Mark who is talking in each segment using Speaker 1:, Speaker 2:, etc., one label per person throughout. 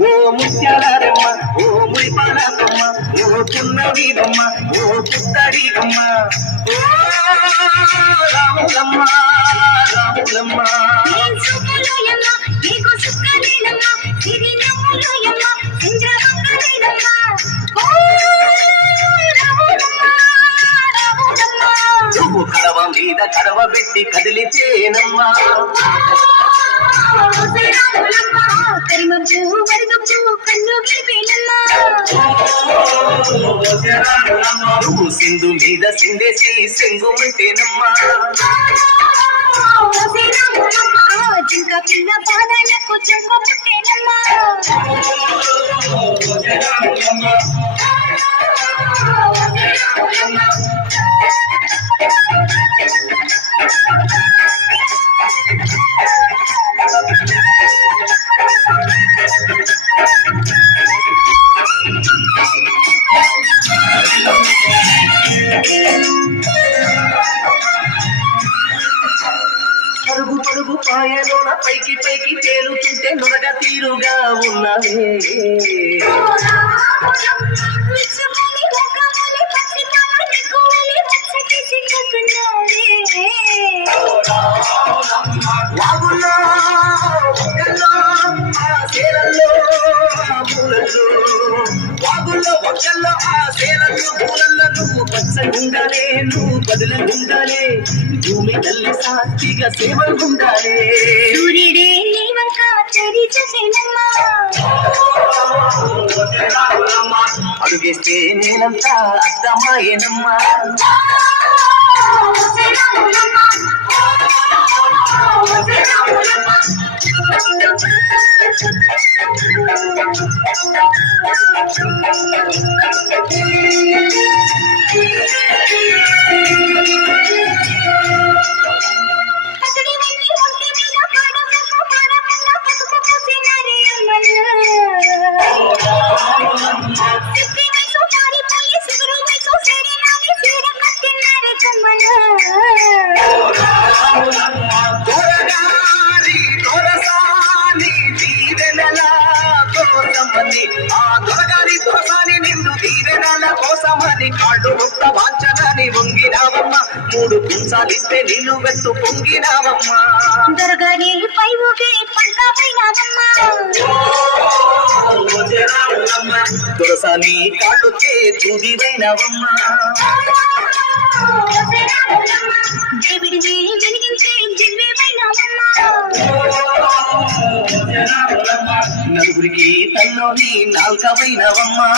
Speaker 1: ఓ ముత్యాలమ్మ ఓ మురిపాలమ్మ ఓ పున్నవీరమ్మ ఓ పుత్తడీరమ్మ ఓ రాములమ్మ రాములమ్మ. మీద కడవ పెట్టి కదిలితేనమ్మా నువ్వు సింధు మీద సిందేసి సెంగుమంటేనమ్మా
Speaker 2: జింక పిల్ల పాదాలకు చెంప పుట్టేనమ్మా
Speaker 1: పైకి పైకి తేలుతుంటే నొరగ తీరుగా
Speaker 2: ఉన్నాయి
Speaker 1: వాగుల్లో ఒక్కల్లో ఆ సేలల్లో పూలల్లో నువ్వు పచ్చగుండాలే నువ్వు భూమి తల్లి సాక్షిగా సేవలుండాలే
Speaker 2: సూర్యుడే
Speaker 1: అడుగేస్తే నేనంతా అర్థమాయేనమ్మా Thank you. ఆ దొరగారి దొరసాని నిండు దీవెనల కోసమని కాళ్ళు ముక్త వాంచనని వంగినావమ్మ. మూడు కుంచాలిస్తే నిన్ను వెత్తు పొంగినావమ్మ.
Speaker 2: దొరగారి పై ఊగే పంట
Speaker 1: దొరసాని కాళ్ళుకే దూదివైనవమ్మ
Speaker 2: దేవుడిని వెలిగించే దివ్యమైనవమ్మా
Speaker 1: నలుగురికి తల్లోని నాల్కవైనవమ్మా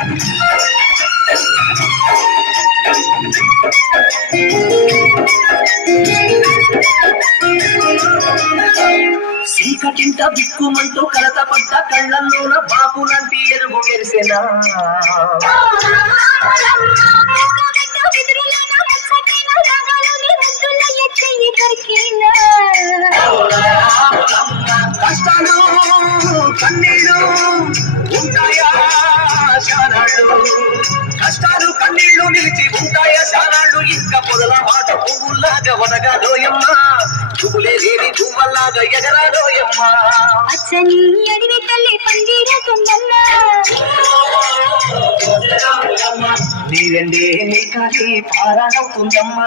Speaker 1: Thank you. చీకటింట బిక్కుమంటూ కలత పడ్డ కళ్ళల్లోన బాపులంటి ఎరుగు మెరిసెనా? కష్టాలు కన్నీళ్ళు ఉంటాయా శానాళ్ళు? కష్టాలు కన్నీళ్ళు నిలిచి ఉంటాయా శానాళ్ళు? ఇంకా పొదల మాట పువ్వుల్లాగా వనగాదోయమ్మ పువ్వులే
Speaker 2: అడివి తల్లి
Speaker 1: నీరండే నీ పారాడవుతుందమ్మా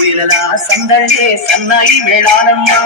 Speaker 1: ఊయలలా సందడే సన్నాయి మేళాలమ్మా